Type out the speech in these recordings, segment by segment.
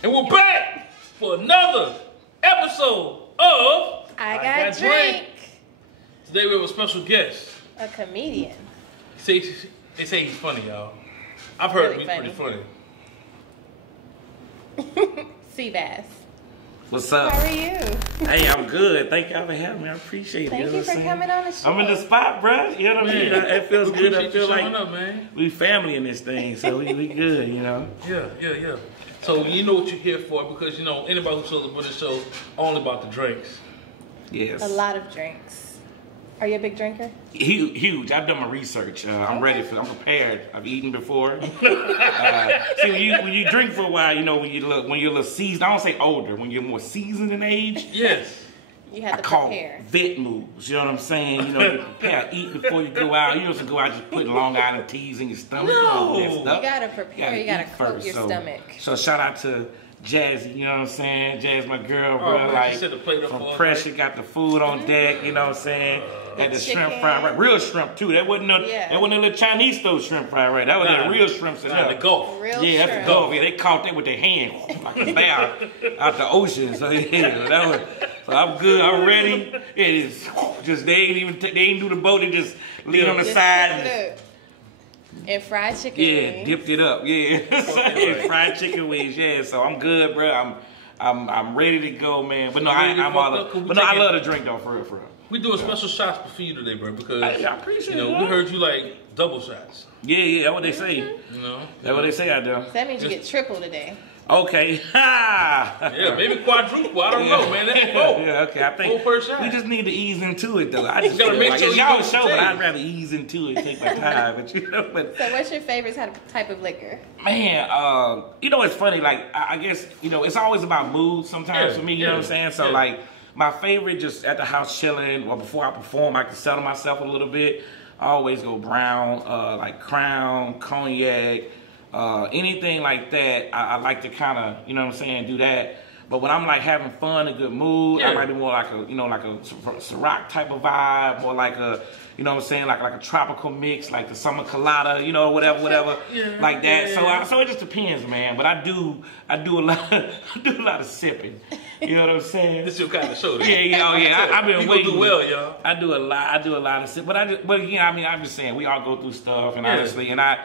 And we're back for another episode of IGotDrank. Today we have a special guest. A comedian. They say he's funny, y'all. I've heard Really him be pretty funny. C Bazz. What's up? How are you? Hey, I'm good. Thank y'all for having me. I appreciate it. Thank you for coming on the show. I'm in the spot, bro. You know what I mean? It feels good. I feel like up, man. we family in this thing, so we good, you know? Yeah. So you know what you're here for because, you know, anybody who shows up on this show, only about the drinks. Yes. A lot of drinks. Are you a big drinker? Huge. I've done my research. I'm ready for. I'm prepared. I've eaten before. See, when you drink for a while, you know when you're a little seasoned. I don't say older. When you're more seasoned in age. Yes. You have to call prepare. vet moves. You know what I'm saying? You know, you prepare, eat before you go out. You don't just go out just putting Long Island teas in your stomach. No. You gotta prepare. You gotta coat your stomach. So shout out to Jazzy, you know what I'm saying? Jazz, my girl, bro. Man, like, she set the plate up from for us, Pressure, got the food on deck, you know what I'm saying? Had the shrimp fried right. Real shrimp, too. That wasn't a little Chinese store shrimp fried right. That was the real shrimp. The Gulf. Real yeah, shrimp. that's the Gulf. Yeah, they caught that with their hand, like a bear out the ocean. So, yeah, that was, so I'm good. I'm ready. It is just, they ain't do the boat. They just lean on the side. And fried chicken wings. Dipped it up. Yeah, fried chicken wings. Yeah, so I'm good, bro. I'm ready to go, man. But no, I love to drink though, for real. We doing special shots for you today, bro, because I appreciate it. We heard you like double shots. Yeah, that's what they say. You know, that's what they say I do. So that means you get triple today. Okay. Yeah, maybe quadruple. I don't know, man. That's four. Yeah, okay. I think we just need to ease into it, though. I just feel like it's y'all show, but I'd rather ease into it, take my time. But you know, so what's your favorite type of liquor? Man, you know, it's funny. Like I guess you know, it's always about mood sometimes for me. You know what I'm saying? So like, my favorite, just at the house chilling, or before I perform, I can settle myself a little bit. I always go brown, like Crown, cognac. Anything like that, I like to kind of, you know what I'm saying, do that. But when I'm like having fun, a good mood, I might be more like a, you know, like a Cîroc type of vibe, or like a, you know what I'm saying, like a tropical mix, like the summer colada, you know, whatever, like that. So it just depends, man. But I do a lot of sipping. You know what I'm saying? This is your kind of show. Yeah. I've been waiting. Do well, y'all. I do a lot of sipping. But again, I mean, I'm just saying, we all go through stuff, and honestly, and I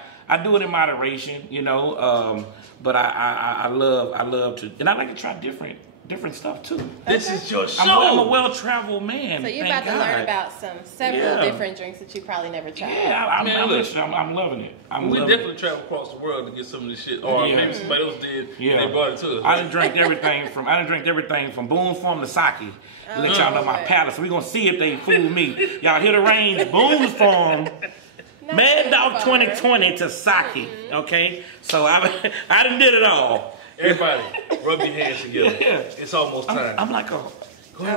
do it in moderation, you know, but I love to, and I like to try different stuff too. This is your show. I'm a well-traveled man. So you're about to learn about several different drinks that you probably never tried. Yeah, I'm loving it. We definitely travel across the world to get some of this shit, or maybe somebody else did. Yeah, they brought it to us. I done drank everything from Boone Farm to Sake. Let y'all know my palate. So we gonna see if they fool me. Y'all hear the range? Boone Farm. Mad Dog 2020 to Sake, okay? So I done did it all. Everybody, rub your hands together. Yeah. It's almost time. I'm like a poor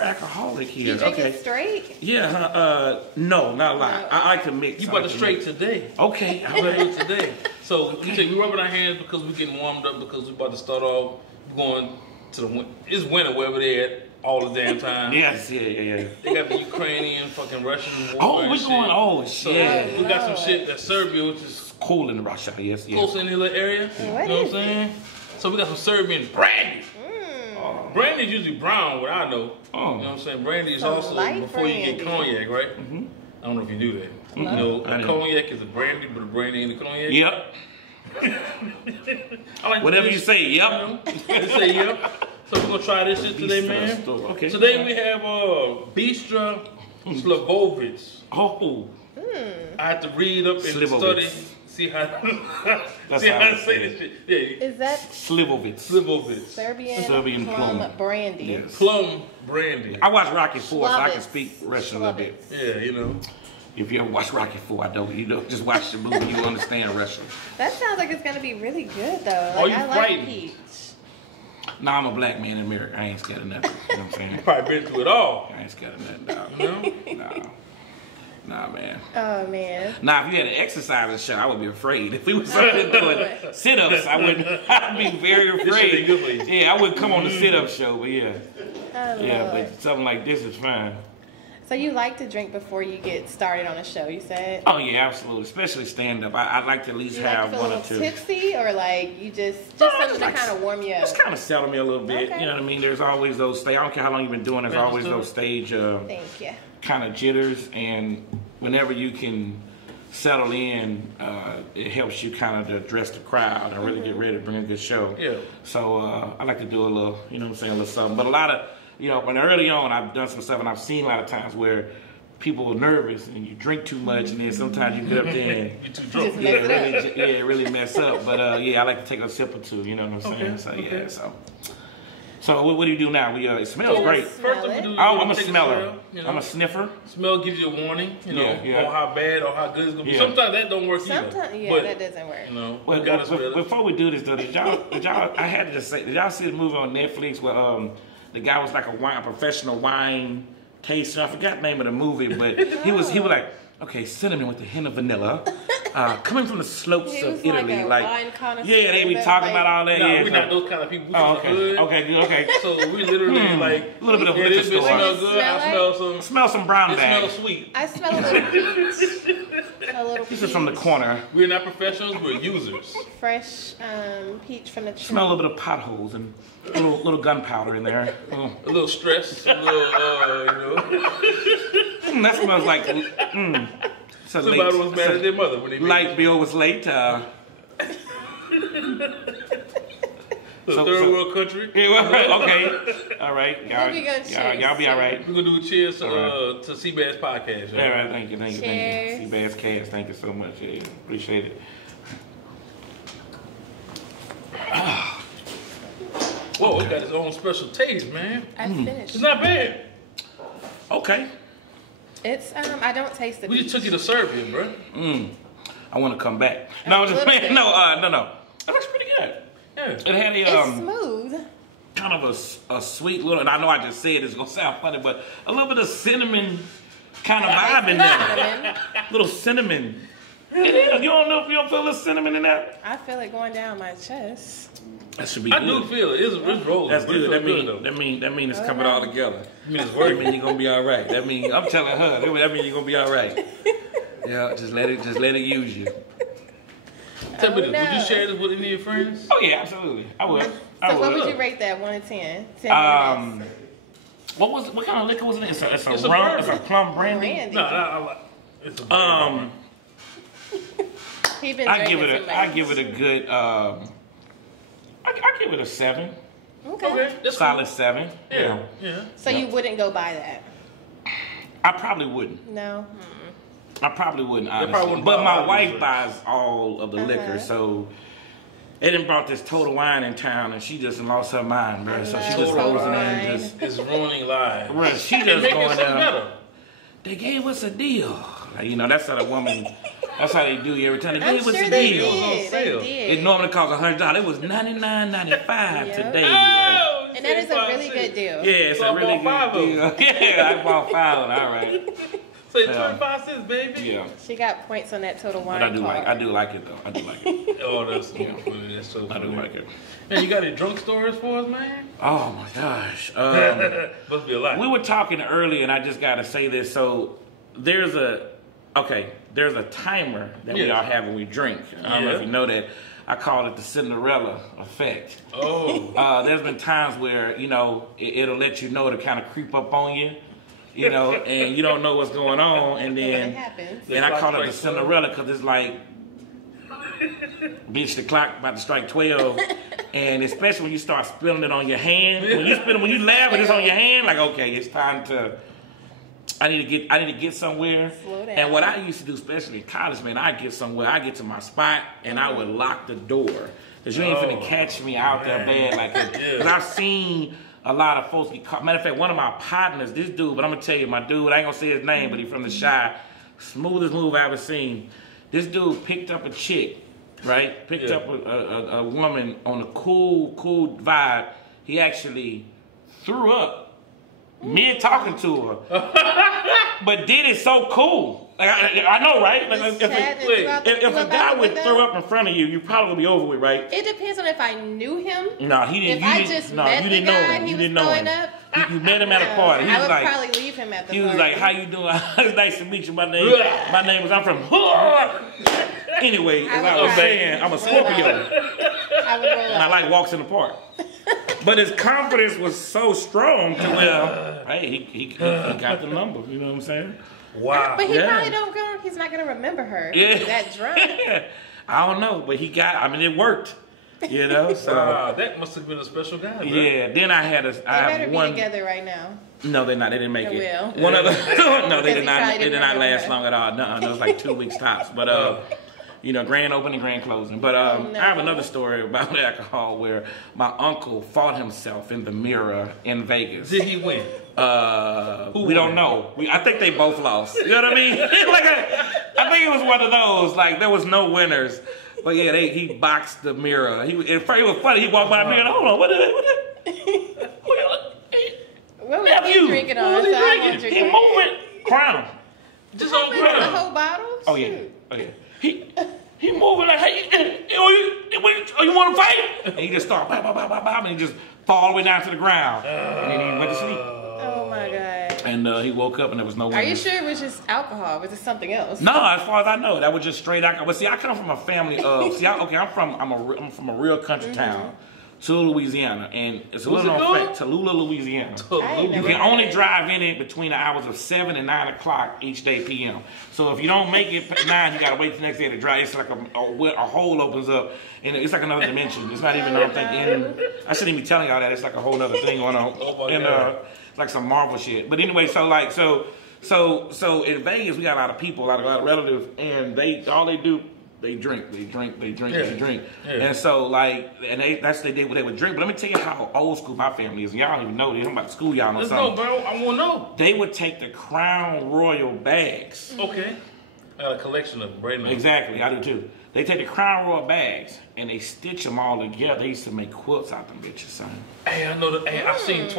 alcoholic here. You drink it straight? Yeah, no, not a lot. I like to mix. You brought it straight today. Okay. I brought it today. So we rubbing our hands because we're getting warmed up because we're about to start off going to the it's winter wherever they're at. All the damn time. Yes, yeah. They got the Ukrainian, fucking Russian war. Oh, we going, so we got some shit that's Serbia, which is cool in Russia, yes. Close in the little area. You know what I'm saying? So we got some Serbian brandy. Brandy is usually brown, what I know. You know what I'm saying? Brandy is also before you get cognac, right? I don't know if you knew that. You know, cognac is a brandy, but a brandy ain't a cognac. Yep. I like whatever you say, yep. You say yep. So we're gonna try this shit today, man. Okay. Today we have Bystra Slivovitz. Oh. I had to read up and study, see how to say this shit. Yeah. Is that Slivovitz? Serbian plum brandy. Yes. Plum brandy. I watched Rocky 4, so I can speak Russian a little bit. Yeah, you know. If you ever watch Rocky 4, just watch the movie, you understand Russian. That sounds like it's gonna be really good though. Like, I like peach. Nah, I'm a black man in America. I ain't scared of nothing. You know what I'm saying? You probably been through it all. I ain't scared of nothing, dog. No? Nah, man. Oh, man. Nah, if you had an exercising show, I would be afraid. If we was something doing sit-ups, I'd be very afraid. Good for you. Yeah, I wouldn't come on the sit-up show, but yeah. Oh, yeah, but something like this is fine. So you like to drink before you get started on a show, you said? Oh yeah, absolutely. Especially stand up. I like to at least have like to feel one a or little two. Tipsy, or like you just something to kind of warm you up? Just kind of settle me a little bit. Okay. You know what I mean? There's always those stage. I don't care how long you've been doing. There's always those stage. Thank you. Kind of jitters, and whenever you can settle in, it helps you kind of address the crowd and really get ready to bring a good show. Yeah. So I like to do a little, you know what I'm saying, a little something. But a lot of, you know, when early on, I've done some stuff, and I've seen a lot of times where people are nervous and you drink too much, and then sometimes you get up there and you're too drunk. Really mess up. But yeah, I like to take a sip or two. You know what I'm saying? So yeah, So what do you do now? It smells great. First thing we do, I'm a smeller. You know? I'm a sniffer. Smell gives you a warning, you know, on how bad or how good it's gonna be. Yeah. Sometimes that don't work either. But that doesn't work. You know, well, before we do this though, did y'all? I had to just say, did y'all see the movie on Netflix where the guy was like a professional wine taster? I forgot the name of the movie, but he was like, okay, cinnamon with a hint of vanilla. Coming from the slopes of Italy, yeah, they be talking about all that. No, yeah, we're not those kind of people. We're okay, good, okay. So we literally like a little bit of liquor store. Smell good. I smell some brown bag. It smells sweet. I smell a little peach. This is from the corner. We're not professionals. We're users. Fresh peach from the tree. Smell a little bit of potholes and little gunpowder in there. A little stress. A little, that smells like. Somebody was mad at their mother when they light bill was late. Third world country. Yeah, okay. All right. Y'all be all right. We're going to do a cheers to C Bazz podcast. All right, thank you. C Bazz Cast, thank you so much. Yeah, appreciate it. Whoa, it got its own special taste, man. I finished. It's not bad. Okay. It's I don't taste the We just took you to Serbia, bro. I want to come back. No, just man. No. It looks pretty good. Yeah. It had it's smooth. Kind of a sweet little, and I know I just said it's gonna sound funny, but a little bit of cinnamon kind of vibe in there. Little cinnamon. It is. You don't feel a little cinnamon in that? I feel it going down my chest. That should be good. I do feel it. It's rolling. That's good. That mean it's coming all together. I mean it's working. That mean you're gonna be all right. That mean I'm telling her. That mean you're gonna be all right. Yeah, just let it use you. Tell me this. Would you share this with any of your friends? Oh yeah, absolutely. I would. So what would you rate that 1 to 10? 10 what kind of liquor was it? It's a rum. It's a plum brandy. No, it's a I give it a good. I give it a 7. Okay. Solid 7. Yeah. So you wouldn't go buy that? I probably wouldn't. No. I probably wouldn't, honestly. But my wife buys all of the liquor, so they done brought this Total Wine in town, and she just lost her mind, bro. So she just goes in there and just... It's ruining lives. Right, she just going down. They gave us a deal. Like, you know, that's how the woman... That's how they do every time. They gave us a deal. They did. It normally costs $100. It was $99.95 today. Oh, and that is a really good deal. Yeah, it's a really good deal. Yeah, I bought 5 of them. All right. Say 25 cents, baby. Yeah. She got points on that Total Wine. But I do like it though. I do like it. Oh, that's so funny. That's so funny. I do like it. Man, you got any drunk stories for us, man? Oh my gosh. Must be a lot. We were talking earlier, and I just got to say this. So there's a timer that we all have when we drink. I don't know if you know that. I call it the Cinderella effect. Oh. There's been times where, you know, it'll let you know to kind of creep up on you, you know, and you don't know what's going on. And then I call it the Cinderella because it's like, bitch, the clock about to strike 12. And especially when you start spilling it on your hand. When you laugh and it's on your hand, like, okay, it's time to... I need to get somewhere. Slow down. And what I used to do, especially in college, man, I get somewhere, I get to my spot, and I would lock the door. Because you ain't finna catch me out there bad like that. Because I've seen a lot of folks get caught. Matter of fact, one of my partners, this dude, but I'm going to tell you, my dude, I ain't going to say his name, but he's from the Shy. Smoothest move I ever seen. This dude picked up a chick, right? Picked up a woman on a cool vibe. He actually threw up. Me talking to her, but did it so cool. Like, I know, right? Like, if a guy would throw up in front of you, you probably would be over with, right? It depends on if I knew him. No, he didn't. If I just met the guy, he was throwing up. You met him at a party. I would probably leave him at the party. He was like, "How you doing? It's nice to meet you. My name is. I'm from." Anyway, as I was saying, I'm a Scorpio, and I like walks in the park. But his confidence was so strong to where, hey, he got the number. You know what I'm saying? Wow. But he probably don't go. He's not gonna remember her. Yeah. He's that drunk. I don't know, but he got. I mean, it worked. You know, so that must have been a special guy. Right? Yeah. Then I had a. They better be together right now. No, they're not. They didn't make it. Will. One other. No, they did not. They did not last long at all. No, it was like 2 weeks tops. But you know, grand opening, grand closing. But I have another story about alcohol where my uncle fought himself in the mirror in Vegas. Did he win? We don't know. I think they both lost. You know what I mean? I think it was one of those. Like there was no winners. But yeah, he boxed the mirror. It was funny. He walked by the mirror. Hold on, what was he drinking on? What was he drinking? He moving Crown. Just on Crown. The whole bottle? Oh yeah. He moving like, hey, you want to fight? And he just started, and he just fall all the way down to the ground, and then he went to sleep. Oh my God. And he woke up and there was no. Are you sure it was just alcohol? Was it something else? No, as far as I know, that was just straight alcohol. But see, I come from a family of. I'm from a real country town, Tallulah, Louisiana, and it's a little known fact, Tallulah, Louisiana. You can only drive in it between the hours of 7 and 9 o'clock each day p.m. So if you don't make it 9, you gotta wait the next day to drive. It's like a hole opens up, and it's like another dimension. It's not even. I shouldn't even be telling y'all that. It's like a whole other thing going on. It's like some Marvel shit. But anyway, so in Vegas, we got a lot of people, a lot of relatives, and all they do. They drink. Yeah. And so, that's what they did. They would drink. But let me tell you how old school my family is. And y'all don't even know this. I'm about to school y'all on something. Let's go, bro. I want to know. They would take the Crown Royal bags. Okay. I got a collection of them right now. Exactly. I do too. They take the Crown Royal bags and they stitch them all together. They used to make quilts out them bitches, son. Hey, I know that. Hey, I've seen them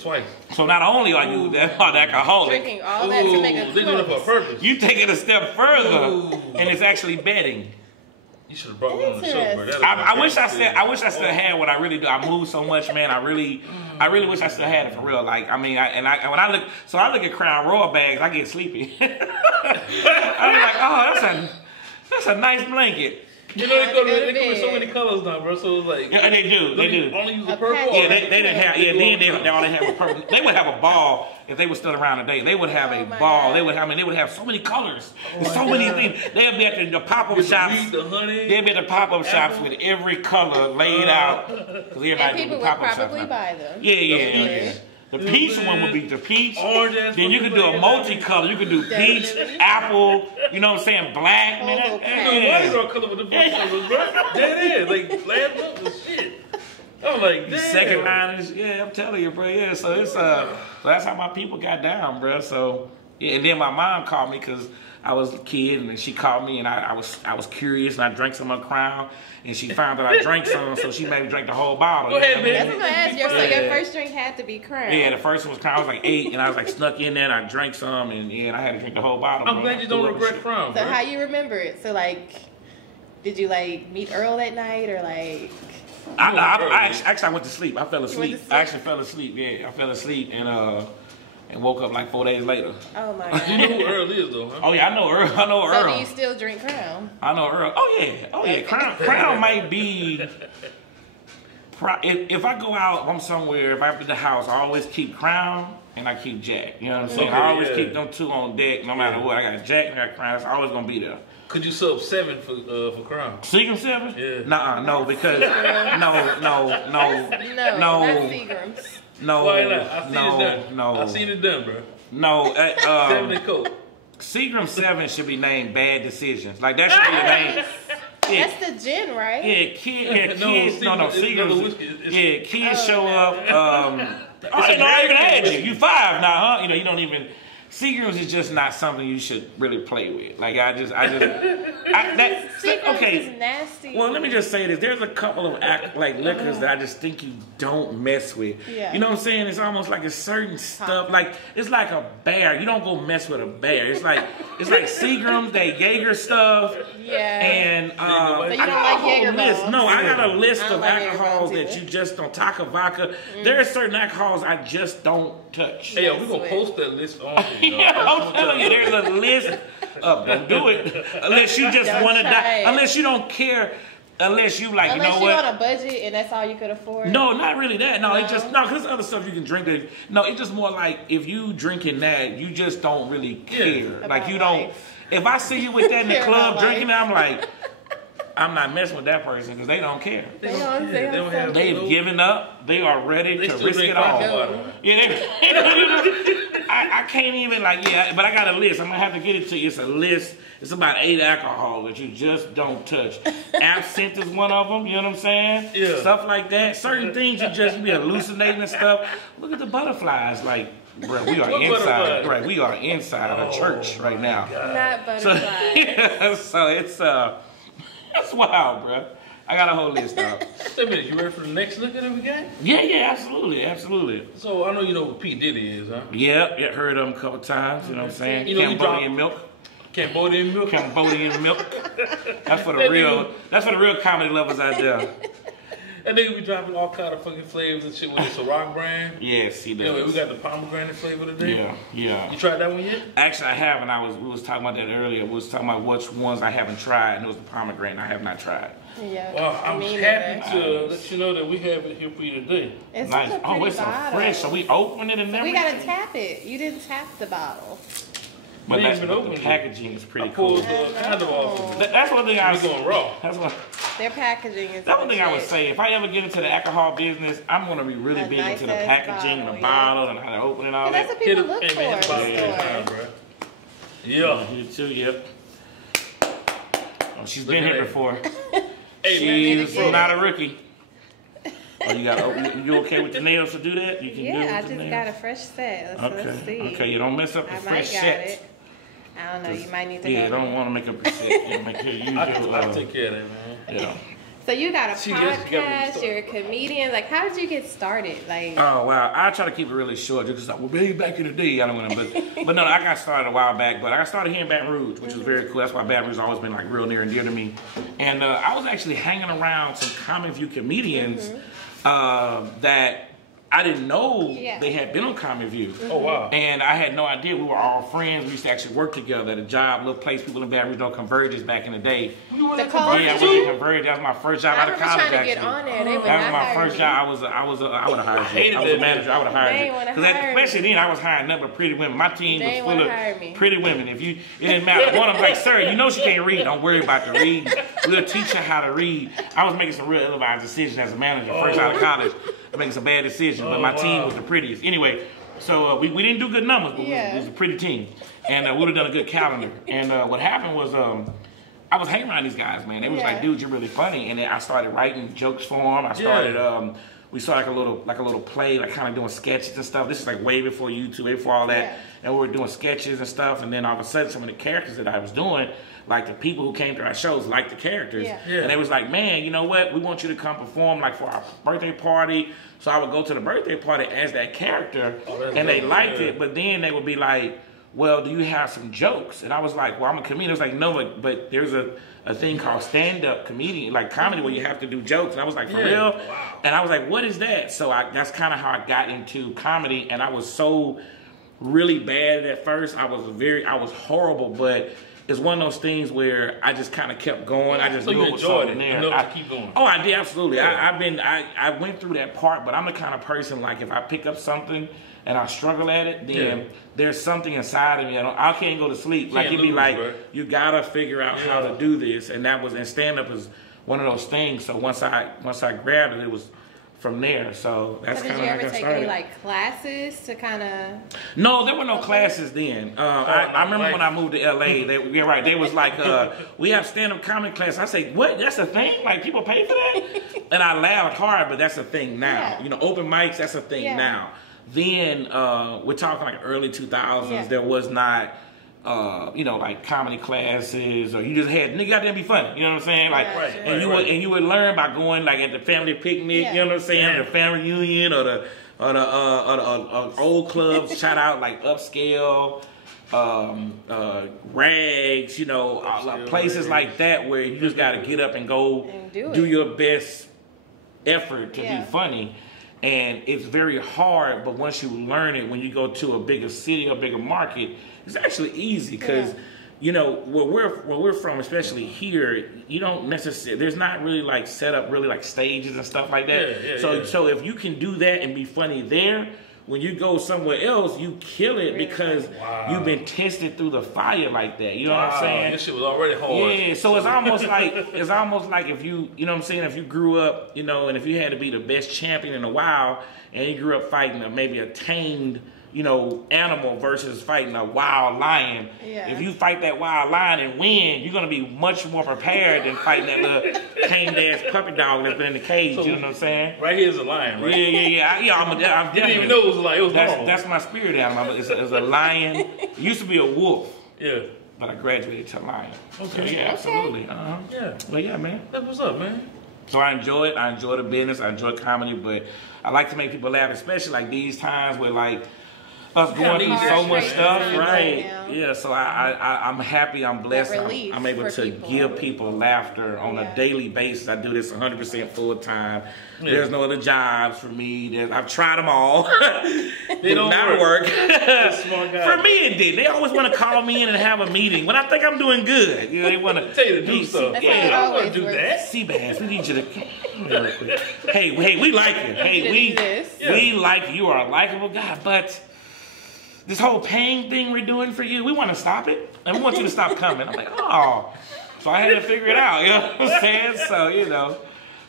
twice. So not only are you an alcoholic, drinking all that to make a quilt. They're doing it for a purpose. You take it a step further, and it's actually bedding. You should have brought one on the show, bro. I wish I still had what I really do. I move so much, man. I really wish I still had it for real. Like, I mean, when I look at Crown Royal bags, I get sleepy. I'm like, oh, that's a nice blanket. You know, they come in so many colors now, bro. So it's like, yeah, they do. Only use the purple. Yeah, they didn't have. Yeah, then they only have a purple. They would have a ball if they were still around today. They would have a ball. They would have so many colors. So many things. They'd be at the pop-up shops. They'd be at the pop-up shops with every color laid out. And people would probably buy them. Yeah. The peach one would be the peach. Orange. Then you could do a multicolor. You could do peach, apple. You know what I'm saying? Black. Man, that's color with the blue colors, bro. That is like last month was shit. I'm like, damn. Second liners. Yeah, I'm telling you, bro. Yeah, so it's so that's how my people got down, bro. So yeah, and then my mom called me because I was a kid, and then she called me, and I was curious, and I drank some of Crown, and she found that I drank some, so she made me drink the whole bottle. Go ahead, man. That's what I asked you. So your first drink had to be Crown. Yeah, the first one was Crown. I was like 8, and I was like snuck in there, and I drank some, and I had to drink the whole bottle. I'm glad you don't regret Crown. So how you remember it? So did you meet Earl that night, or like? I went to sleep. I fell asleep. I actually fell asleep. Yeah, I fell asleep and woke up like 4 days later. Oh my God! You know who Earl is, though, huh? Oh yeah, I know Earl. So do you still drink Crown? I know Earl. Oh yeah. Crown might be. If I go out, I'm somewhere. If I'm at the house, I always keep Crown and I keep Jack. You know what I'm saying? I always keep them two on deck, no matter what. I got Jack and I got Crown. It's always gonna be there. Could you sub 7 for Crown? Seagram 7? Yeah. Nuh-uh, no, because no. Not Seagrams. No, why not? I seen it done, bro. No, 7 and Coke. Seagram 7 should be named Bad Decisions. Like that should be named. Yeah. That's the gin, right? Yeah, kids. No, Seagrams. Yeah, kids show up. I didn't even had you. You 5 now, huh? You don't even. Seagram's is just not something you should really play with. Like okay. Is nasty. Well, let me just say this: there's a couple of liquors that I just think you don't mess with. Yeah. You know what I'm saying? It's almost like a certain stuff. Like it's like a bear. You don't go mess with a bear. It's like Seagram's, that Jaeger stuff. Yeah. And but you don't like Jaeger list. No, I got a list of like alcohols that you just don't. Taka vodka. There are certain alcohols I just don't touch. Hey, we're gonna post that list on. Yeah, I'm telling you, there's a list of don't do it unless you just want to die. Unless you don't care. Unless you like, unless you know what? Unless you're on a budget and that's all you could afford. No, not really that. No, it's just because there's other stuff you can drink. No, it's just more like if you drinking that, you just don't really care. Like you don't. If I see you with that in the club drinking that, I'm like, I'm not messing with that person because they don't care. They've given up. They are ready to risk it all. Yeah, I can't even but I got a list. I'm gonna have to get it to you. It's a list. It's about 8 alcohols that you just don't touch. Absinthe is one of them. You know what I'm saying? Yeah. Stuff like that. Certain things you just be hallucinating and stuff. Look at the butterflies. Like, bro, we are inside. Right, we are inside of a church right now. Not butterflies. So it's that's wild, bro. I got a whole list out. Wait a minute, you ready for the next liquor that we got? Yeah, absolutely. So I know you know who P. Diddy is, huh? Yeah, heard of him a couple times. You know what I'm saying? Cambodian milk. Cambodian milk. Cambodian milk. That's for the real. That's for the real comedy lovers out there. That nigga be dropping all kind of fucking flavors and shit with the Cîroc brand. Yes, he does. Yeah, we got the pomegranate flavor today. Yeah. You tried that one yet? Actually, I haven't. We was talking about that earlier. We was talking about which ones I haven't tried, and it was the pomegranate I have not tried. Yeah. Well, I'm happy to let you know that we have it here for you today. It's nice. Oh, it's so fresh. So we open it and everything. We gotta tap it. You didn't tap the bottle. But the packaging is pretty cool. That's one thing I was going raw. Their packaging is. That's one thing I would say. If I ever get into the alcohol business, I'm gonna be really big into the packaging and the bottle and how to open it all. That's what people look for in the store. Yeah. You too. Yep. Oh, she's been here before. She's not a rookie. Oh, you okay with the nails to do that? You can do it with I just got a fresh set. Let's see. Okay, you don't mess up the fresh set. I don't know. You might need to. Yeah, don't want to make up your set. I'll take care of that, man. Yeah. So you got a podcast. You're a comedian. Like, how did you get started? Like. Oh wow, I try to keep it really short. Just like, well, maybe back in the day, I don't know, but no, I got started a while back. But I got started here in Baton Rouge, which was very cool. That's why Baton Rouge has always been like real near and dear to me. And I was actually hanging around some Comic View comedians that I didn't know they had been on Comic View. Oh, wow. And I had no idea. We were all friends. We used to actually work together at a job, little place people in Baton Rouge know, Convergence back in the day. Yeah, I went to Convergence. That was my first job out of college, trying to get on there. They would that was my first job. I would have hired you. I was a manager. I would have hired you. Because especially then, I was hiring nothing but pretty women. My team was full of pretty women. It didn't matter. One of them like, sir, you know she can't read. Don't worry about the reading. We'll teach her how to read. I was making some real ill-advised decisions as a manager, first out of college. Making some bad decisions, but my team was the prettiest. Anyway, so we didn't do good numbers, but we was a pretty team. And we would have done a good calendar. And what happened was I was hanging around these guys, man. They was like, dude, you're really funny. And then I started writing jokes for them. I started, we started like a little play, like kind of doing sketches and stuff. This is like way before YouTube, way before all that. Yeah. And we were doing sketches and stuff. And then all of a sudden, some of the characters that I was doing, like the people who came to our shows liked the characters. And they was like, man, you know what? We want you to come perform like for our birthday party. So I would go to the birthday party as that character, and they liked it. But then they would be like, well, do you have some jokes? And I was like, well, I'm a comedian. I was like, no, but there's a thing called stand-up comedian, like comedy, where you have to do jokes. And I was like, for real? Wow. And I was like, what is that? So that's kind of how I got into comedy. And I was so really bad at first. I was horrible, but it's one of those things where I just kind of kept going. I just knew it was something there. You know to keep going. Oh, I did, absolutely. I went through that part, but I'm the kind of person, like, if I pick up something and I struggle at it, then there's something inside of me. I can't go to sleep. Like, it'd be like, you gotta figure out how to do this. And stand-up is one of those things. So once I grabbed it, it was from there. So that's kind of how I got started. Did you ever take any like classes to kind of? No, there were no classes then. I remember when I moved to LA. They was like, we have stand-up comedy class. I say, what? That's a thing? Like people pay for that? And I laughed hard, but that's a thing now. You know, open mics, that's a thing now. then we're talking like early 2000s. There was not, you know, like comedy classes, or you just had nigga out there be funny. You know what I'm saying? Like, and you would learn by going like at the family picnic. You know what I'm saying? The family reunion or the old clubs. Shout out like Upscale, Rags. You know, places like that where you just got to get up and go do your best effort to be funny. And it's very hard, but once you learn it, when you go to a bigger city or bigger market, it's actually easy because, you know, where we're from, especially here, you don't necessarily, there's not really like set up really like stages and stuff like that. So if you can do that and be funny there, when you go somewhere else, you kill it because you've been tested through the fire like that. You know what I'm saying? This shit was already hard. Yeah, so it's almost like if you know what I'm saying, if you grew up, you know, and if you had to be the best champion in a while, and you grew up fighting maybe a tamed, you know, animal versus fighting a wild lion. If you fight that wild lion and win, you're gonna be much more prepared than fighting that little tamed ass puppy dog that's been in the cage. So, you know what I'm saying? Right here's a lion, right? Yeah. I'm didn't even know it was a lion. It was that's my spirit animal. It's a lion. It used to be a wolf. Yeah. But I graduated to lion. Okay. So, yeah, absolutely. Yeah. Well, yeah, man. That's what's up, man. So I enjoy it. I enjoy the business. I enjoy comedy, but I like to make people laugh, especially like these times where like us going through so much stuff, right? Yeah, so I'm happy, I'm blessed, I'm able to give people laughter on a daily basis. I do this 100% full time. There's no other jobs for me. I've tried them all. They don't work. For me, it did. They always want to call me in and have a meeting when I think I'm doing good. You know, they want to tell you to do stuff. I don't want to do that. C Bazz, we need you to. Hey, we like you. Hey, we like you. You are a likable guy, but this whole paying thing we're doing for you, we want to stop it, and we want you to stop coming. I'm like, oh. So I had to figure it out, you know what I'm saying? So, you know,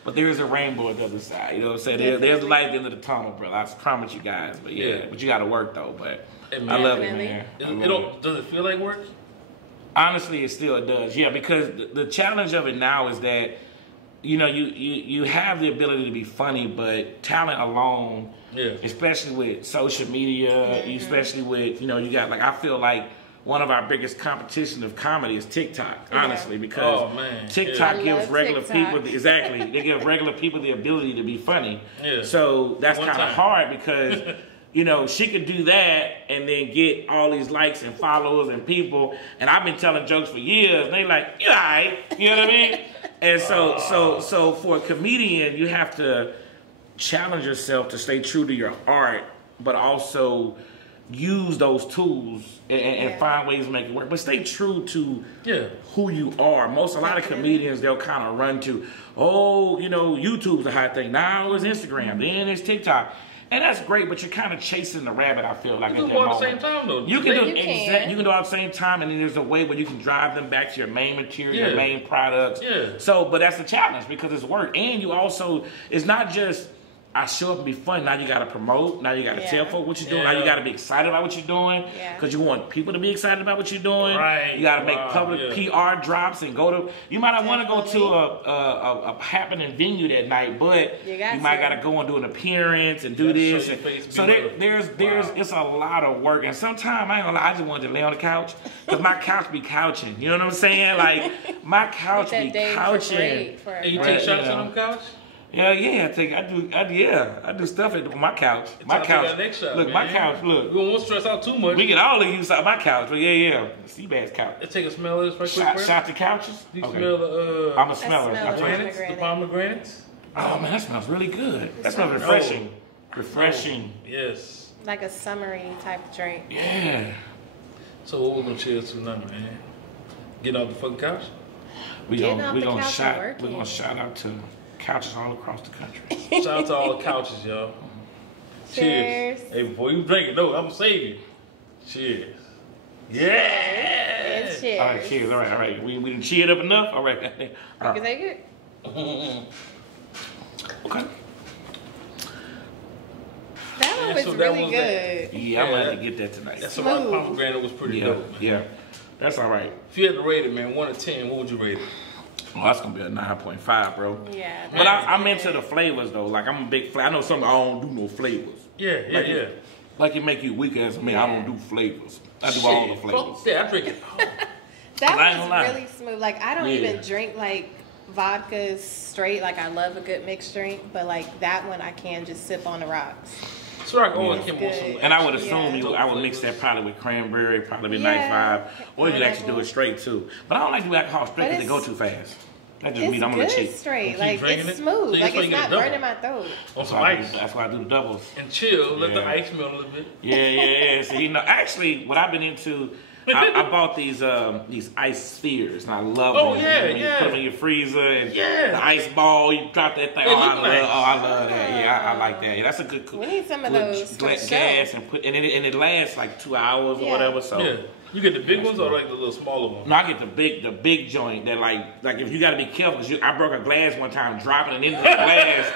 but there is a rainbow at the other side, you know what I'm saying? There's light at the end of the tunnel, brother. I promise you guys, but but you got to work, though, but I love it, man. Does it feel like work? Honestly, it still does, because the challenge of it now is that, you know, you have the ability to be funny, but talent alone, especially with social media, especially with, you know, you got, like, I feel like one of our biggest competition of comedy is TikTok, honestly, because TikTok gives regular people, they give regular people the ability to be funny. So that's kind of hard because, you know, she could do that and then get all these likes and followers and people, and I've been telling jokes for years, and they like, you all right, you know what I mean? And so for a comedian, you have to challenge yourself to stay true to your art, but also use those tools and find ways to make it work. But stay true to who you are. A lot of comedians, they'll kind of run to, you know, YouTube's a hot thing. Now it's Instagram, then it's TikTok. And that's great, but you're kind of chasing the rabbit, I feel like. You can do it all at the same time, though. You can do it at the same time, and then there's a way where you can drive them back to your main material, your main products. So, but that's the challenge because it's work. And you also, it's not just, I show up and be fun. Now you got to promote. Now you got to tell folks what you're doing. Now you got to be excited about what you're doing because you want people to be excited about what you're doing. Right. You got to make public PR drops and go to. You might not want to go to a happening venue that night, but you might got to go and do an appearance and do this. So there's it's a lot of work. And sometimes I ain't gonna lie, I just wanted to lay on the couch because my couch be couching. You know what I'm saying? Like my couch be couching. And you take shots on the couch? Yeah, I do stuff at my couch. My couch. Look, man. My couch. Look. We don't want to stress out too much. We get all the use out of my couch. But C Bazz couch. Let's take a smell of this right quick. Shot the couches. You smell the. I'm a smeller. The pomegranates. Oh man, that smells really good. That smells refreshing. Refreshing. Yes. Like a summery type drink. Yeah. So what we're gonna cheers to now, man? Getting off the fucking couch. We gonna shout out to couches all across the country. Shout out to all the couches, y'all. Cheers. Hey, before you drink it, no, I'm gonna save you. Cheers. Yeah. Cheers. All right, cheers. All right. We done cheered up enough. All right. You can take it. Okay. That one was really good. Yeah, I'm gonna have to get that tonight. That's alright. Pomegranate was pretty dope. Yeah. That's all right. If you had to rate it, man, 1 to 10, what would you rate it? Oh, that's gonna be a 9.5, bro. Yeah. But I'm into the flavors though. Like I'm a big I know some I don't do no flavors. Yeah. Like it make you weak as me. I don't do flavors. I do all the flavors. Yeah, I drink it. That was really smooth. Like I don't even drink like vodkas straight. Like I love a good mixed drink, but like that one I can just sip on the rocks. Cîroc always came on some. And I would assume I would mix that probably with cranberry, probably be nice vibe. Or you could actually do it straight too. But I don't like to do alcohol straight because it go too fast. That just means I'm gonna cheat. Straight, like it's smooth, like it's not burning my throat. On some ice. That's why I do the doubles. And chill, let the ice melt a little bit. Yeah. So actually, what I've been into, I bought these ice spheres, and I love them. You put them in your freezer, and the ice ball, you drop that thing. I love that. Yeah, I like that. Yeah, that's a good. We need some of those gas and it lasts like 2 hours or whatever. So. You get the big ones or like the little smaller ones? No, I get the big joint that like if you got to be careful because I broke a glass one time dropping it into the glass.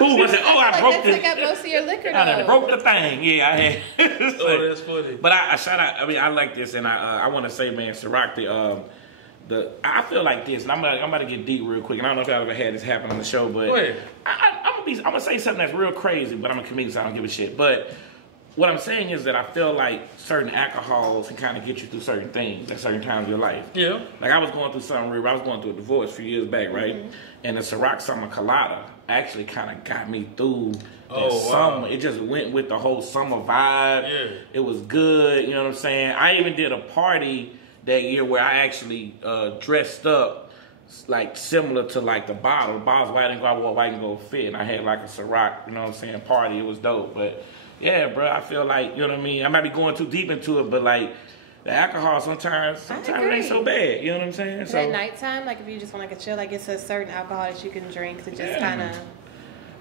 Boom! I said, I broke this. Took up most of your liquor. I broke the thing. Yeah, I had. That's funny. But I shout out. I mean, I like this, and I want to say, man, Cîroc, I feel like this, and I'm about to get deep real quick, and I don't know if y'all ever had this happen on the show, but I'm gonna say something that's real crazy, but I'm a comedian, so I don't give a shit, but. What I'm saying is that I feel like certain alcohols can kind of get you through certain things at certain times of your life. Yeah. Like I was going through something real. I was going through a divorce a few years back, right? And the Cîroc Summer Colada actually kind of got me through that summer. It just went with the whole summer vibe. Yeah. It was good. You know what I'm saying? I even did a party that year where I actually dressed up like similar to like the bottle. The bottle's white and go, I wore white and go fit. And I had like a Cîroc, you know what I'm saying, party. It was dope, but. Yeah, bro, I feel like, you know what I mean? I might be going too deep into it, but like, the alcohol sometimes it ain't so bad, you know what I'm saying? So at nighttime, like if you just want like a chill, like it's a certain alcohol that you can drink to just kind of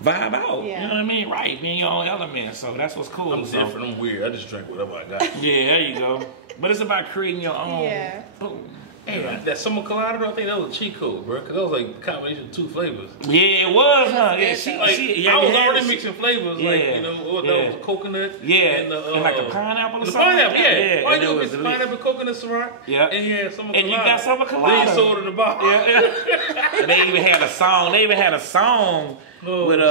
vibe out, you know what I mean? Right, being your own element, so that's what's cool. I'm different, I'm weird, I just drink whatever I got. Yeah, there you go. But it's about creating your own. Yeah. Boom. Hey, that summer colada, I think that was a cheat code, bro. Because that was like a combination of 2 flavors. Yeah, it was, huh? Yeah, I was already mixing flavors, like, you know, that was coconut. Yeah, and like the pineapple or something. Pineapple, Why you mix pineapple, coconut, Cîroc? Yeah. And you had summer colada. And you got summer colada. Then you sold in the bottle. And they even had a song. With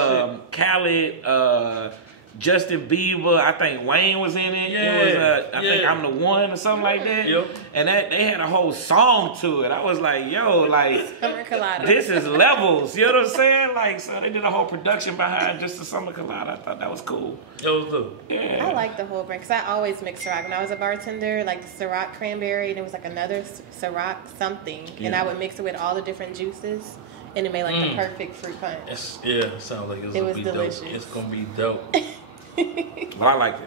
Khaled, Justin Bieber, I think Wayne was in it. It was I think I'm the One or something like that. Yep. And they had a whole song to it. I was like, yo, like this is levels. You know what I'm saying? Like, so they did a whole production behind just the summer colada. I thought that was cool. That was dope. Yeah. I like the whole brand because I always mix Cîroc. When I was a bartender, like the Cîroc cranberry, and it was like another Cîroc something, and I would mix it with all the different juices. And it made like the perfect fruit punch. Sounds like it was delicious. Dope. It's gonna be dope. But I liked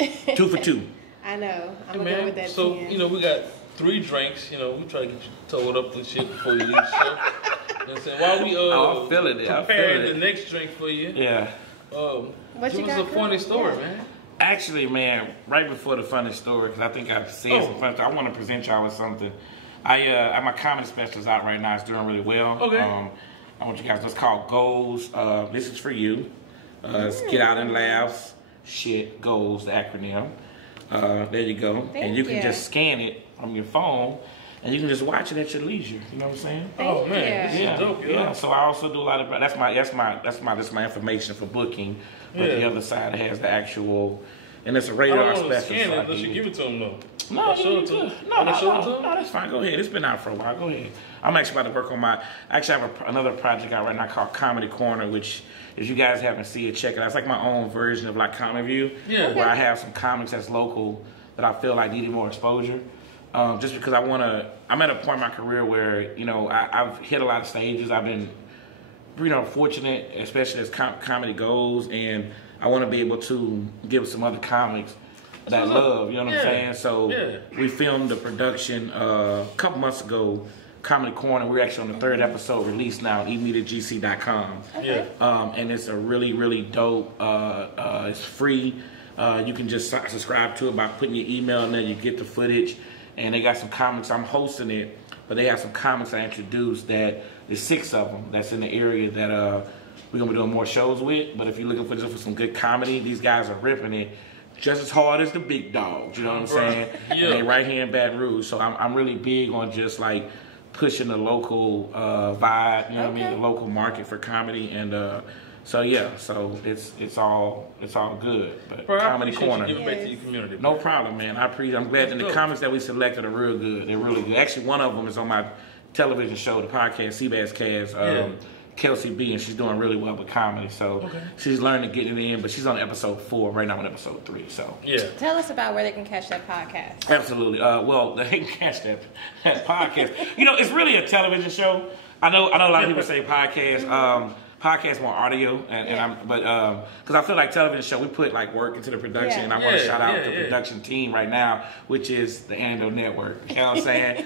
it. 2 for 2. I know. I'm gonna go with that. So, you know, we got 3 drinks. You know, we try to get you toed up and shit before you leave the show. You know what I'm saying? While we I'm feeling it. preparing the next drink for you. Yeah. What you got? Give us a funny story, man. Actually, man, right before the funny story, because I think I've said some funny stuff, I want to present y'all with something. My comedy special is out right now. It's doing really well. Okay. I want you guys. It's called Goals. This is for you. It's Get Out and Laughs. Shit Goals, the acronym. There you go. And you can just scan it from your phone, and you can just watch it at your leisure. You know what I'm saying? Oh man, this is dope. Yeah. So I also do a lot of. That's my information for booking. But the other side has the actual. And it's a radar special. Scan it unless you give it to them though. No, that's fine. Go ahead. It's been out for a while. Go ahead. I'm actually about to work on I have another project out right now called Comedy Corner, which if you guys haven't seen it, check it out. It's like my own version of like Comic View, where I have some comics that's local that I feel like needed more exposure. Just because I'm at a point in my career where, you know, I've hit a lot of stages. I've been, you know, fortunate, especially as comedy goes, and I want to be able to give some other comics that love, you know what I'm saying? So we filmed the production a couple months ago, Comedy Corner. We're actually on the 3rd episode, released now, eMediaGC.com. Okay. And it's a really, really dope, it's free. You can just subscribe to it by putting your email in there, you get the footage. And they got some comics, I'm hosting it, but they have some comics I introduced that, there's 6 of them that's in the area that we're gonna be doing more shows with. But if you're looking for some good comedy, these guys are ripping it. just as hard as the big dogs, you know what I'm saying? Yeah. And they right here in Baton Rouge. So I'm really big on just like pushing the local vibe, you know what I mean, the local market for comedy, and so yeah, so it's all good. But bro, Comedy Corner, you giving back to your community, no problem, man. I'm glad that the comments that we selected are real good. They're really good. Actually, one of them is on my television show, the podcast C Bazz Cast. Kelsey B, and she's doing really well with comedy, so she's learning to get it in, but she's on episode 4 right now, on episode 3. So tell us about where they can catch that podcast. Absolutely. Well, they can catch that podcast. You know, it's really a television show. I know a lot of people say podcast. Podcast more audio, but because I feel like television show, we put like work into the production, and I want to shout out the production team right now, which is the IGotDrank Network. You know what I'm saying?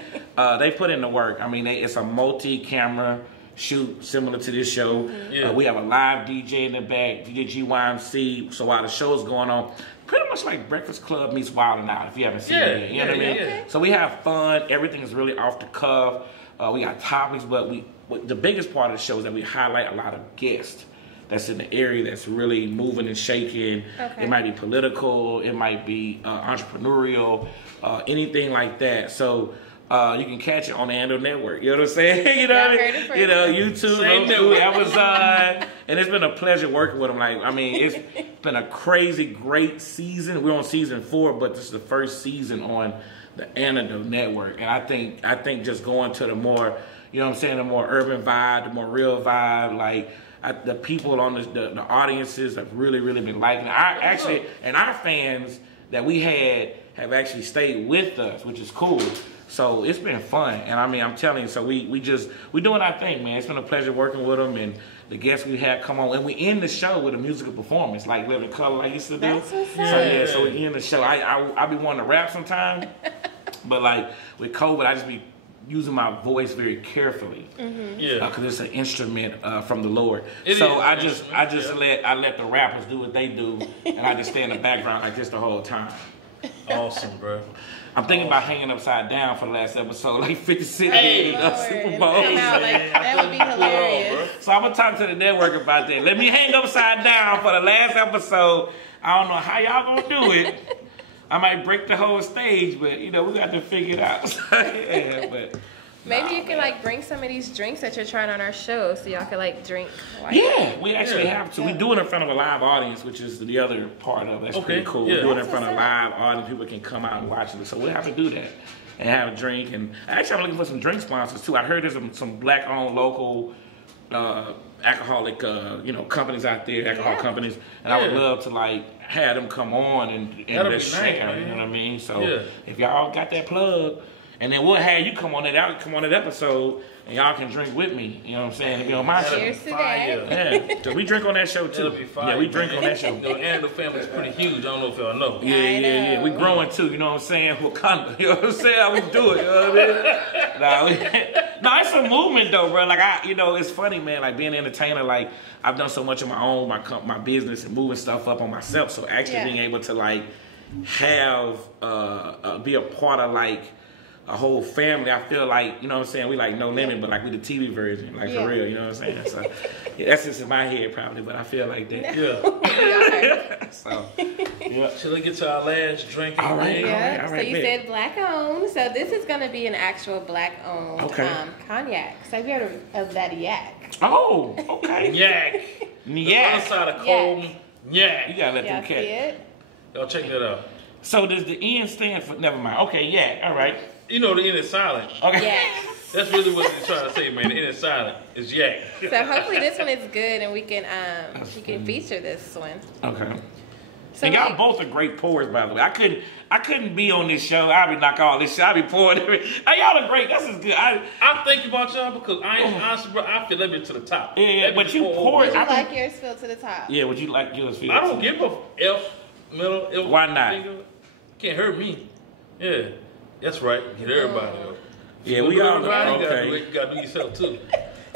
They put in the work. I mean, it's a multi-camera shoot similar to this show. We have a live DJ in the back, DJ GYMC. So while the show's going on, pretty much like Breakfast Club meets Wild 'N Out, if you haven't seen it yet. You know what I mean? So we have fun. Everything is really off the cuff. We got topics, but the biggest part of the show is that we highlight a lot of guests that's in the area that's really moving and shaking. It might be political, it might be entrepreneurial, anything like that. So you can catch it on the IGotDrank Network. You know what I'm saying? You know, YouTube, Amazon, and it's been a pleasure working with them. Like, I mean, it's been a crazy, great season. We're on season 4, but this is the first season on the IGotDrank Network, and I think just going to the more, you know what I'm saying, the more urban vibe, the more real vibe, like. The people on the audiences have really been liking it. And our fans that we have actually stayed with us, which is cool. So it's been fun, and I mean, I'm telling you, so we doing our thing, man. It's been a pleasure working with them, and the guests we had come on, and we end the show with a musical performance, like Live in Color I used to do. That's what's up. So we end the show. I be wanting to rap sometimes, but like with COVID, I just be using my voice very carefully, because it's an instrument from the Lord. I let the rappers do what they do, and I just stay in the background like this the whole time. Awesome, bro. I'm thinking about hanging upside down for the last episode, like 50 Cent Super Bowl. That would be hilarious. So I'm gonna talk to the network about that. Let me hang upside down for the last episode. I don't know how y'all gonna do it. I might break the whole stage, but you know, we got to figure it out. Maybe you can like bring some of these drinks that you're trying on our show, so y'all can like drink. We actually have to. We do it in front of a live audience, which is the other part of it. That's pretty cool. We do it in front of a live audience. People can come out and watch it. So we'll have to do that and have a drink. And actually, I'm looking for some drink sponsors too. I heard there's some black-owned local alcoholic, companies out there, alcohol companies, and I would love to like have them come on and just share. You know what I mean? So if y'all got that plug. And then we'll have you come on that episode, and y'all can drink with me. You know what I'm saying? If you're on my show. Cheers to that. Yeah, so we drink on that show too. Yeah, we drink on that show. The IGotDrank family is pretty huge. I don't know if y'all know. Yeah. We growing too. You know what I'm saying? Wakanda. You know what I'm saying? How we do it? You know what I mean? No, it's a movement though, bro. Like it's funny, man. Like being an entertainer, like I've done so much of my own, my business, and moving stuff up on myself. So actually being able to like have be a part of like a whole family, I feel like, you know what I'm saying, we like No Limit, but like we the TV version, like for real, you know what I'm saying? So that's just in my head probably, but I feel like that. So Should we get to our last drink? All right. So you said black owned, so this is going to be an actual black owned cognac. So have you heard of that yak? Oh, okay. Yak. The other side of cold yak. You gotta let them catch. Y'all check that out. So does the N stand for, never mind. Okay, yak, all right. You know the N is silent. Okay. Yes. That's really what they're trying to say, man. The N is silent. It's yak. So hopefully this one is good, and we can you can feature this one. Okay. So and y'all both are great pours, by the way. I couldn't be on this show. I'd be knocking all this shit. I'd be pouring everything. Hey, y'all are great. This is good. I'm thinking about y'all because honestly, bro, I feel that bit to the top. Yeah, but you pour it. Would you like yours filled to the top? Yeah, would you like yours filled? I don't give a F middle. F Why not? Finger. Can't hurt me. Yeah, that's right. Get everybody though. Yeah, we all okay. You gotta do yourself too.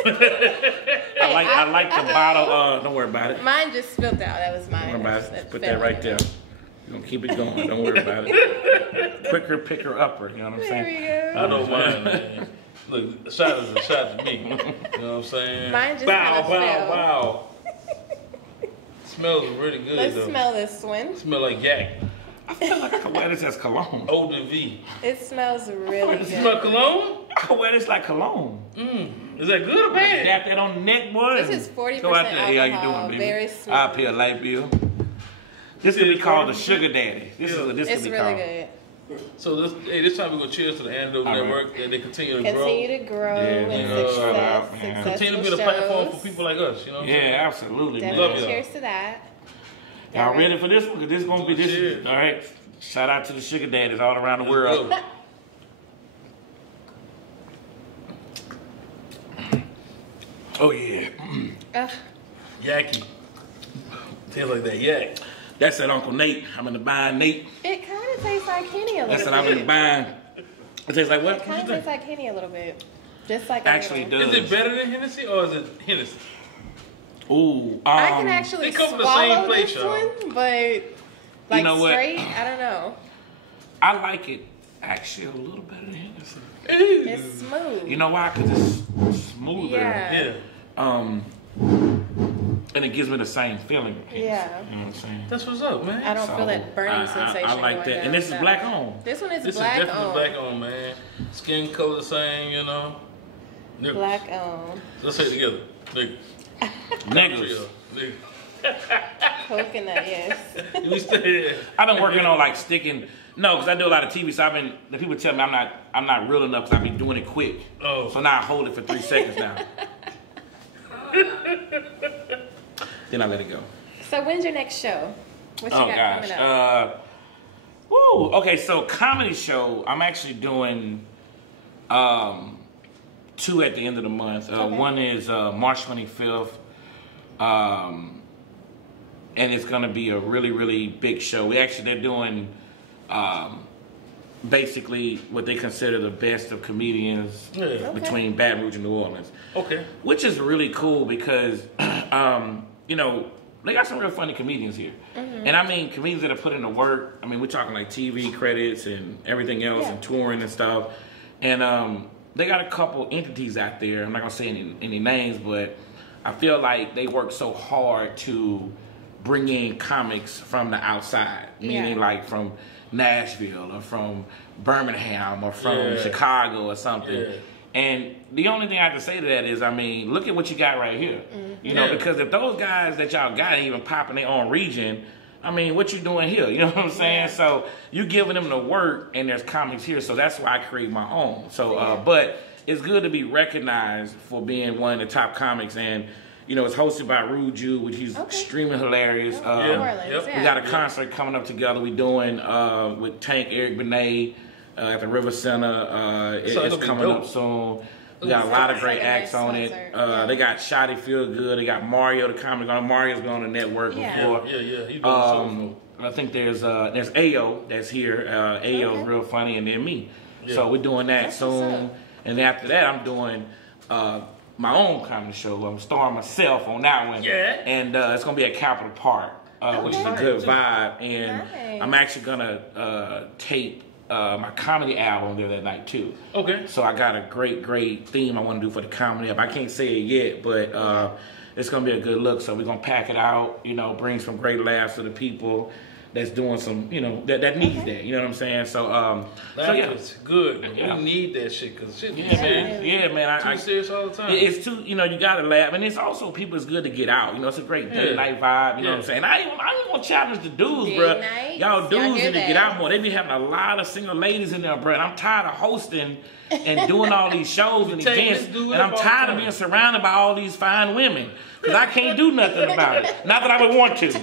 I like the bottle. Don't worry about it. Mine just spilled out. That was mine. Don't worry about it. Put that right there. We're gonna keep it going. Don't worry about it. Quicker, picker, upper. You know what I'm saying? There we go. I don't mind, man. Look, a shot is a shot to me. You know what I'm saying? Mine just kind of wow. Smells really good though. Let's smell this one. Smell like yak. I feel like I wear this as cologne. Eau de vie. It smells really good. It smells cologne? I wear this like cologne. Is that good or bad? Got that on the neck, boy. This is 40% Go out there. alcohol. How you doing, baby? Very smooth. I'll pay a light bill. This could be called the sugar daddy. This is what this it's could be really called. good. So this time we're gonna cheers to the Antidote Network that they continue to grow. Continue to grow and success. Continue to be the platform for people like us, you know? Yeah, absolutely. Definitely man. cheers to that. Y'all ready for this one? Because this is going to be this. Cheers. All right. Shout out to the sugar daddies all around the world. Oh, yeah. Yaki. Tastes like that yak. That's that Uncle Nate. I'm in the bind, Nate. It kind of tastes like Henny a little bit. That's that I'm in the bind. It tastes like what? It kind of tastes like Henny a little bit. Just like Actually does. Is it better than Hennessy or is it Hennessy? Ooh. I can actually swallow this one, but like you know straight, I don't know. I like it actually a little better than Hennessy. It's smooth. You know why? Because it's smoother. Yeah. And it gives me the same feeling. Yeah. You know what I'm saying? That's what's up, man. I don't feel that burning sensation. I like that. And this is black owned. This one is This black is definitely owned. black owned, man. Skin color the same, you know. Niggas. Black owned. Let's say it together. Niggas. Coconut, yes. We stay there. I've been working on like sticking. No, because I do a lot of TV, so the people tell me I'm not real enough because I be doing it quick. Oh. So now I hold it for 3 seconds now. Then I let it go. So when's your next show? What you got coming up? Okay, so comedy show, I'm actually doing 2 at the end of the month. One is March 25th. And it's going to be a really, really big show. They're doing basically what they consider the best of comedians between Baton Rouge and New Orleans. Okay. Which is really cool because, you know, they got some real funny comedians here. Mm-hmm. And I mean, comedians that are put in the work. I mean, we're talking like TV credits and everything else and touring and stuff. And they got a couple entities out there. I'm not going to say any names, but I feel like they work so hard to bring in comics from the outside, meaning like from Nashville or from Birmingham or from Chicago or something. Yeah. And the only thing I have to say to that is, I mean, look at what you got right here. Mm-hmm. You know, because if those guys that y'all got ain't even popping their own region, I mean, what you doing here? You know what I'm saying? So you giving them the work, and there's comics here, so that's why I create my own. So, but it's good to be recognized for being one of the top comics, and you know, it's hosted by Rude Jew, which he's extremely hilarious. We got a concert coming up together. We're doing with Tank, Eric Benet at the River Center. It's coming up soon. We got a lot of great acts on it. They got Shotty Feel Good. They got Mario the comic on. Mario's been on the network before. He's doing I think there's Ayo that's here. Ayo's real funny, and then me. So we're doing that soon. And then after that, I'm doing my own comedy show. I'm starring myself on that one. And it's going to be at Capitol Park, which is a good vibe. And I'm actually going to tape my comedy album there that night, too. Okay. So I got a great theme I want to do for the comedy album. I can't say it yet, but it's going to be a good look. So we're going to pack it out, you know, bring some great laughs to the people that's doing some, you know, that needs that. You know what I'm saying? So, it's good. We need that shit because shit. Man. I serious all the time. It's too, you know, you gotta laugh, and it's also people. It's good to get out. You know, it's a great date night vibe. You know what I'm saying? I ain't want to challenge the dudes, bro. Y'all dudes need to get out more. They be having a lot of single ladies in there, bro. And I'm tired of hosting and doing all these shows and events, and I'm tired of being surrounded by all these fine women because I can't do nothing about it. Not that I would want to.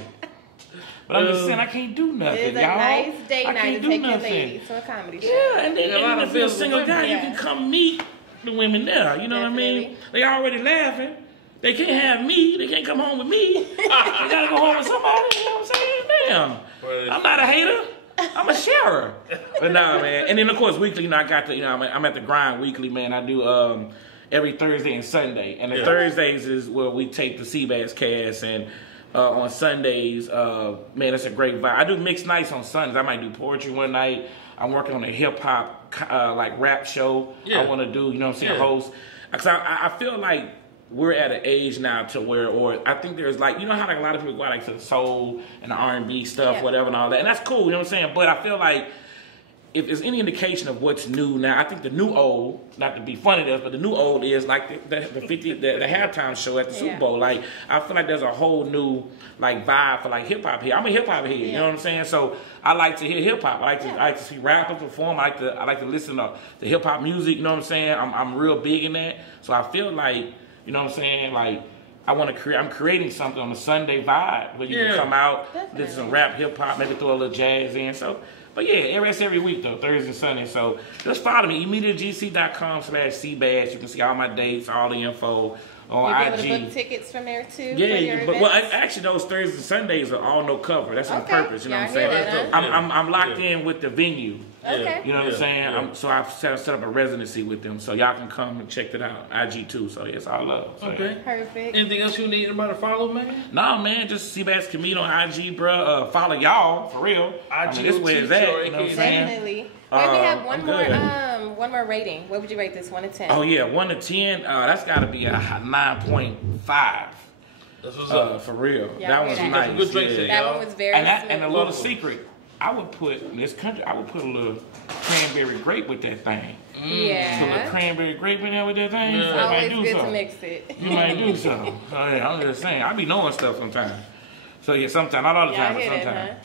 But I'm just saying I can't do nothing, y'all. It's a nice date night to take your ladies to a comedy show. Yeah, and then if you're a single guy, you can come meet the women there. You know what I mean? They already laughing. They can't have me. They can't come home with me. They gotta go home with somebody. You know what I'm saying? Damn. I'm not a hater. I'm a sharer. But nah, man. And then of course weekly, you know, I got the, you know, I'm at the grind weekly, man. I do every Thursday and Sunday. And the Thursdays is where we take the C Bazz cast, and on Sundays, man, it's a great vibe. I do mixed nights on Sundays. I might do poetry one night. I'm working on a hip hop like rap show. I want to do, you know what I'm saying, host. Because I feel like we're at an age now to where, or I think there's like, you know how like a lot of people go out like to the soul and the R&B stuff, whatever and all that, and that's cool, you know what I'm saying? But I feel like if there's any indication of what's new now, I think the new old, not to be funny to us, but the new old is like the halftime show at the Super Bowl. Like, I feel like there's a whole new like vibe for like hip hop here. I'm a hip hop head, you know what I'm saying? So I like to hear hip hop. I like to see rappers perform. I like to listen to the hip hop music. You know what I'm saying? I'm real big in that. So I feel like, you know what I'm saying? Like, I'm creating something on a Sunday vibe where you can come out, listen to rap, hip hop, maybe throw a little jazz in. So. But yeah, every week though, Thursday and Sunday. So just follow me, immediategc.com/cbazz. You can see all my dates, all the info on IG. You'll be able to book tickets from there too. Yeah, well, actually those Thursdays and Sundays are all no cover. That's on purpose. You know what I'm saying? That, huh? I'm locked in with the venue. Okay. You know what I'm saying? So I've set up a residency with them, so y'all can come and check it out. IG too. So it's all love. So, okay. Perfect. Anything else you need anybody to follow, man? No, man. Just C Bazz Comedian on IG, bro. Follow y'all for real. This is where it's at. You know what I'm saying? Definitely. Wait, we have one more rating. What would you rate this? 1 to 10? Oh yeah, 1 to 10. That's got to be a 9.5. That's what's up. For real. Yeah, that was nice. Good drink today, that one was very smooth. And a little secret. I would put in this country. I would put a little cranberry grape with that thing. Yeah. Put a little cranberry grape in there with that thing. It's always good to mix it. You might do something. Oh yeah, I'm just saying. I be knowing stuff sometimes. So yeah, sometimes, not all the time, but sometimes.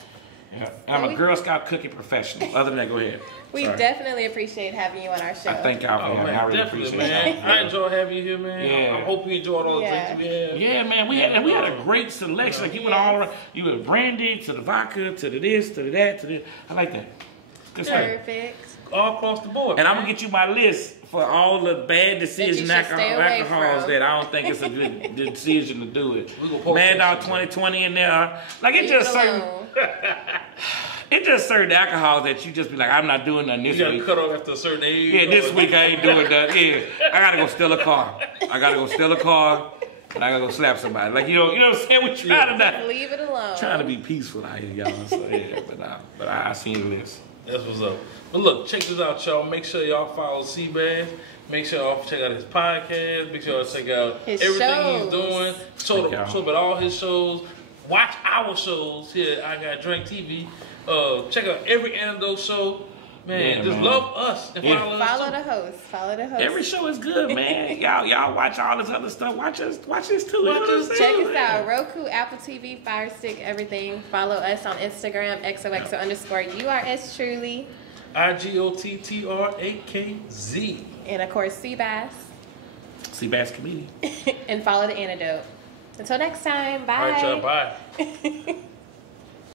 Yeah. I'm a Girl Scout cooking professional. Other than that, go ahead. We definitely appreciate having you on our show. I thank y'all for having me. I really appreciate it. I enjoy having you here, man. Yeah. I hope you enjoyed all the drinks we had. Yeah, man. We had a great selection. Like you went all around. You went brandy to the vodka to the this to the that to the. I like that. Good stuff. Perfect. All across the board. And I'm gonna get you my list for all the bad decision alcohols that I don't think it's a good decision to do it. Mad Dog 2020 in there. Like it just certain. It's just certain alcohols that you just be like, I'm not doing nothing this week. You gotta cut off after a certain age. Yeah, this week I ain't doing that. Yeah, I gotta go steal a car. And I gotta go go slap somebody. Like you know what I'm saying? We're trying to leave it alone. Trying to be peaceful out here, y'all. So yeah, but I seen the list. That's what's up. But look, check this out, y'all. Make sure y'all follow C Bazz. Make sure y'all check out his podcast. Make sure y'all check out everything he's doing. Show about all his shows. Watch our shows here at IGotDrank TV. Check out every anecdote show. Man, just love us and follow us. Follow the host. Every show is good, man. y'all watch all this other stuff. Watch this too. Check us out. Roku, Apple TV, Fire Stick, everything. Follow us on Instagram, XOXO_yours truly. IGotTrakz. And of course, C Bazz. C Bazz Comedian. And follow the antidote. Until next time, bye. All right, y'all, bye.